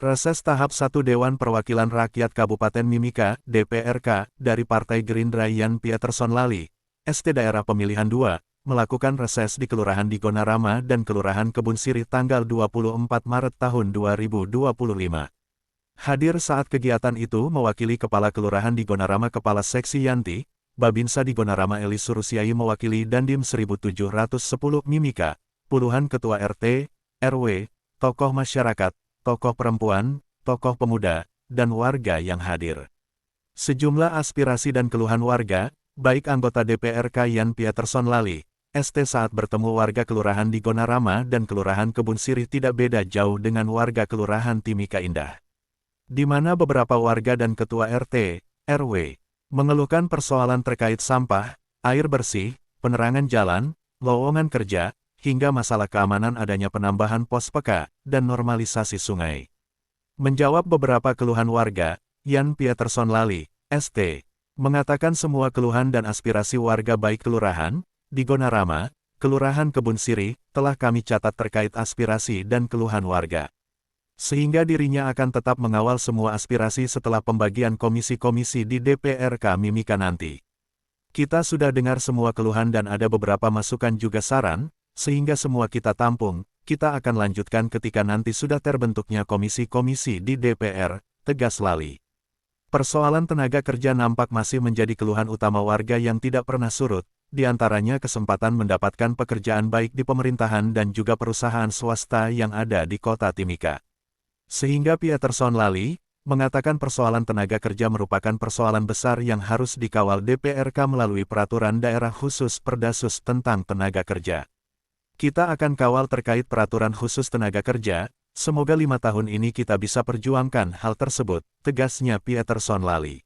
Reses tahap 1 Dewan Perwakilan Rakyat Kabupaten Mimika, DPRK, dari Partai Gerindra Yan Pieterson Lali, ST Daerah Pemilihan 2, melakukan reses di Kelurahan Digonarama dan Kelurahan Kebun Sirih tanggal 24 Maret tahun 2025. Hadir saat kegiatan itu mewakili Kepala Kelurahan Digonarama Kepala Seksi Yanti, Babinsa Digonarama Eli Surusiai mewakili Dandim 1710 Mimika, puluhan Ketua RT, RW, tokoh masyarakat, tokoh perempuan, tokoh pemuda, dan warga yang hadir. Sejumlah aspirasi dan keluhan warga, baik anggota DPRK Yan Pieterson Lali, ST saat bertemu warga Kelurahan Digonarama dan Kelurahan Kebun Sirih tidak beda jauh dengan warga Kelurahan Timika Indah. Di mana beberapa warga dan ketua RT, RW, mengeluhkan persoalan terkait sampah, air bersih, penerangan jalan, lowongan kerja, hingga masalah keamanan adanya penambahan pos peka, dan normalisasi sungai. Menjawab beberapa keluhan warga, Yan Pieterson Lali, ST, mengatakan semua keluhan dan aspirasi warga baik Kelurahan Digonarama, Kelurahan Kebun Sirih, telah kami catat terkait aspirasi dan keluhan warga. Sehingga dirinya akan tetap mengawal semua aspirasi setelah pembagian komisi-komisi di DPRK Mimika nanti. Kita sudah dengar semua keluhan dan ada beberapa masukan juga saran, sehingga semua kita tampung, kita akan lanjutkan ketika nanti sudah terbentuknya komisi-komisi di DPR, tegas Lali. Persoalan tenaga kerja nampak masih menjadi keluhan utama warga yang tidak pernah surut, di antaranya kesempatan mendapatkan pekerjaan baik di pemerintahan dan juga perusahaan swasta yang ada di kota Timika. Sehingga Pieterson Lali mengatakan persoalan tenaga kerja merupakan persoalan besar yang harus dikawal DPRK melalui peraturan daerah khusus Perdasus tentang tenaga kerja. Kita akan kawal terkait peraturan khusus tenaga kerja, semoga 5 tahun ini kita bisa perjuangkan hal tersebut, tegasnya Pieterson Lali.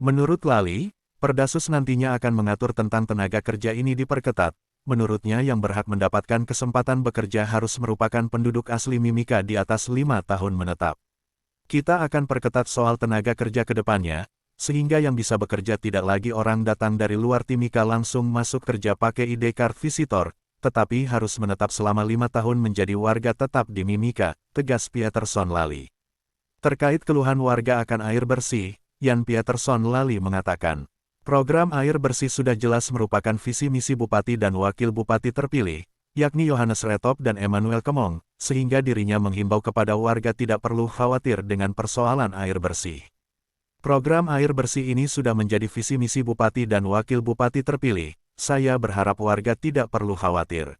Menurut Lali, Perdasus nantinya akan mengatur tentang tenaga kerja ini diperketat. Menurutnya yang berhak mendapatkan kesempatan bekerja harus merupakan penduduk asli Mimika di atas 5 tahun menetap. Kita akan perketat soal tenaga kerja ke depannya, sehingga yang bisa bekerja tidak lagi orang datang dari luar Timika langsung masuk kerja pakai ID card visitor, tetapi harus menetap selama 5 tahun menjadi warga tetap di Mimika, tegas Pieterson Lali. Terkait keluhan warga akan air bersih, Yan Pieterson Lali mengatakan, program air bersih sudah jelas merupakan visi misi Bupati dan Wakil Bupati terpilih, yakni Yohanes Retop dan Emmanuel Kemong, sehingga dirinya menghimbau kepada warga tidak perlu khawatir dengan persoalan air bersih. Program air bersih ini sudah menjadi visi misi Bupati dan Wakil Bupati terpilih. Saya berharap warga tidak perlu khawatir.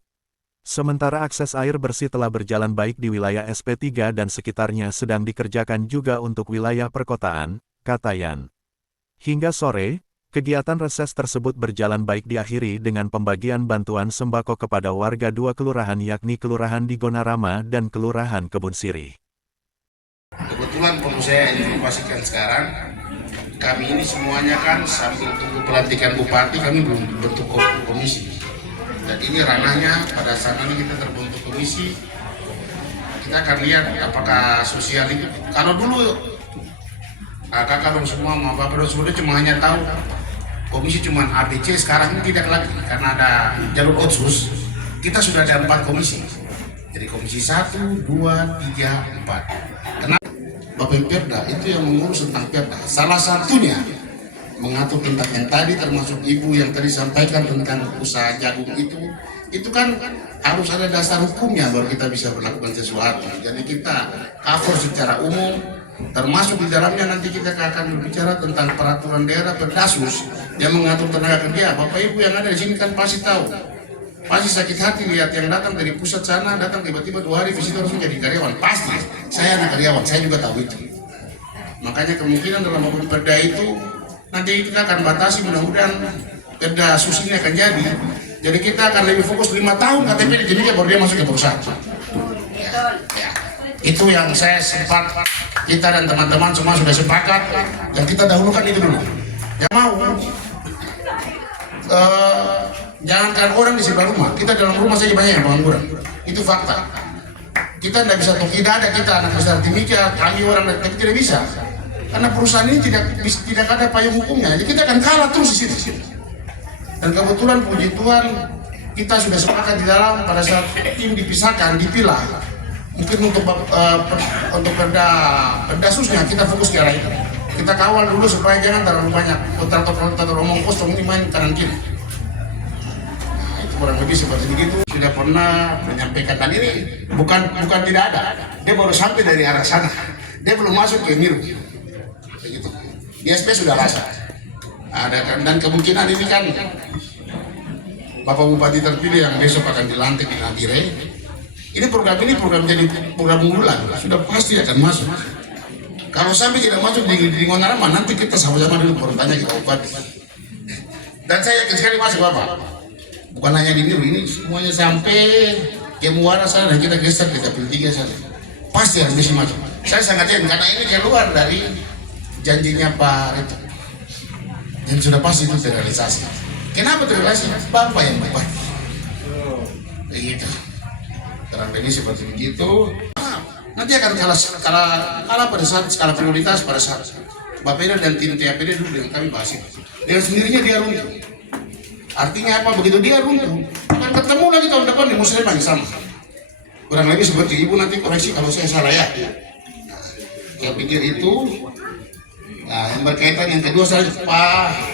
Sementara akses air bersih telah berjalan baik di wilayah SP3 dan sekitarnya sedang dikerjakan juga untuk wilayah perkotaan, kata Yan. Hingga sore, kegiatan reses tersebut berjalan baik diakhiri dengan pembagian bantuan sembako kepada warga 2 kelurahan yakni Kelurahan Digonarama dan Kelurahan Kebun Sirih. Kebetulan perlu saya informasikan sekarang, kami ini semuanya kan sambil tunggu pelantikan bupati, kami belum bentuk komisi. Dan ini ranahnya pada saat ini kita terbentuk komisi, kita akan lihat apakah sosial itu. Kalau dulu kakak dong semua, mau bapak dong semua cuma hanya tahu komisi cuma ABC, sekarang ini tidak lagi karena ada jalur otsus. Kita sudah ada 4 komisi. Jadi komisi 1, 2, 3, 4. Kenapa? Bapak Perda itu yang mengurus tentang Perda. Salah satunya mengatur tentang yang tadi, termasuk ibu yang tadi sampaikan tentang usaha jagung itu kan harus ada dasar hukumnya baru kita bisa melakukan sesuatu. Jadi kita cover secara umum, termasuk di dalamnya nanti kita akan berbicara tentang peraturan daerah Perdasus yang mengatur tenaga kerja. Bapak Ibu yang ada di sini kan pasti tahu. Pasti sakit hati lihat yang datang dari pusat sana, datang tiba-tiba 2 hari visitor langsung jadi karyawan. Pasti, saya anak karyawan, saya juga tahu itu. Makanya kemungkinan dalam hukum Perda itu, nanti kita akan batasi mudah-mudahan Perda sus ini akan jadi. Jadi kita akan lebih fokus 5 tahun KTP di Timika baru dia masuk ke perusahaan. Ya. Itu yang saya sempat, kita dan teman-teman semua sudah sepakat, yang kita dahulukan itu dulu. Yang mau, jangankan orang di sebelah rumah, kita dalam rumah saja banyak yang pengangguran. Itu fakta. Kita tidak bisa, tidak ada kita anak besar Timika, kami orang tapi tidak bisa. Karena perusahaan ini tidak ada payung hukumnya, jadi kita akan kalah terus di sini. Dan kebetulan puji Tuhan, kita sudah sepakat di dalam pada saat tim dipisahkan, dipilah. Mungkin untuk perdasusnya kita fokus ke arah itu. Kita kawal dulu supaya jangan terlalu banyak kontraktor omong kosong ini main kanan kiri. Nah, itu kurang lebih seperti begitu. Sudah pernah menyampaikan, dan ini bukan tidak ada. Dia baru sampai dari arah sana. Dia belum masuk ke Miru. Begitu. Di SP sudah rasa. Ada, dan kemungkinan ini kan Bapak Bupati terpilih yang besok akan dilantik di Nabire. Ini program jadi program unggulan, sudah pasti akan masuk. Kalau sampai tidak masuk di Ngonarama, nanti kita sama-sama dulu baru tanya ke Pak Bupati. Dan saya yakin sekali masuk Bapak. Bukan hanya di Miru, ini semuanya sampai ke Muara sana, dan kita geser ke Dapil 3 sana. Pasti harus bisa masuk. Saya sangat yakin, karena ini keluar dari janjinya Pak itu. Dan sudah pasti itu terrealisasi. Kenapa terrealisasi? Bapak yang Bapak. Begitu. Terang ini seperti begitu. Nanti akan kalah pada saat skala prioritas, pada saat Bapeda dan tim TAPD dulu dengan kami bahas itu. Dengan sendirinya dia runtuh. Artinya apa? Begitu dia runtuh, akan ketemu lagi tahun depan di musliman yang sama. Kurang lebih seperti ibu, nanti koreksi kalau saya salah ya. Saya pikir itu. Nah, yang berkaitan yang kedua saya Pak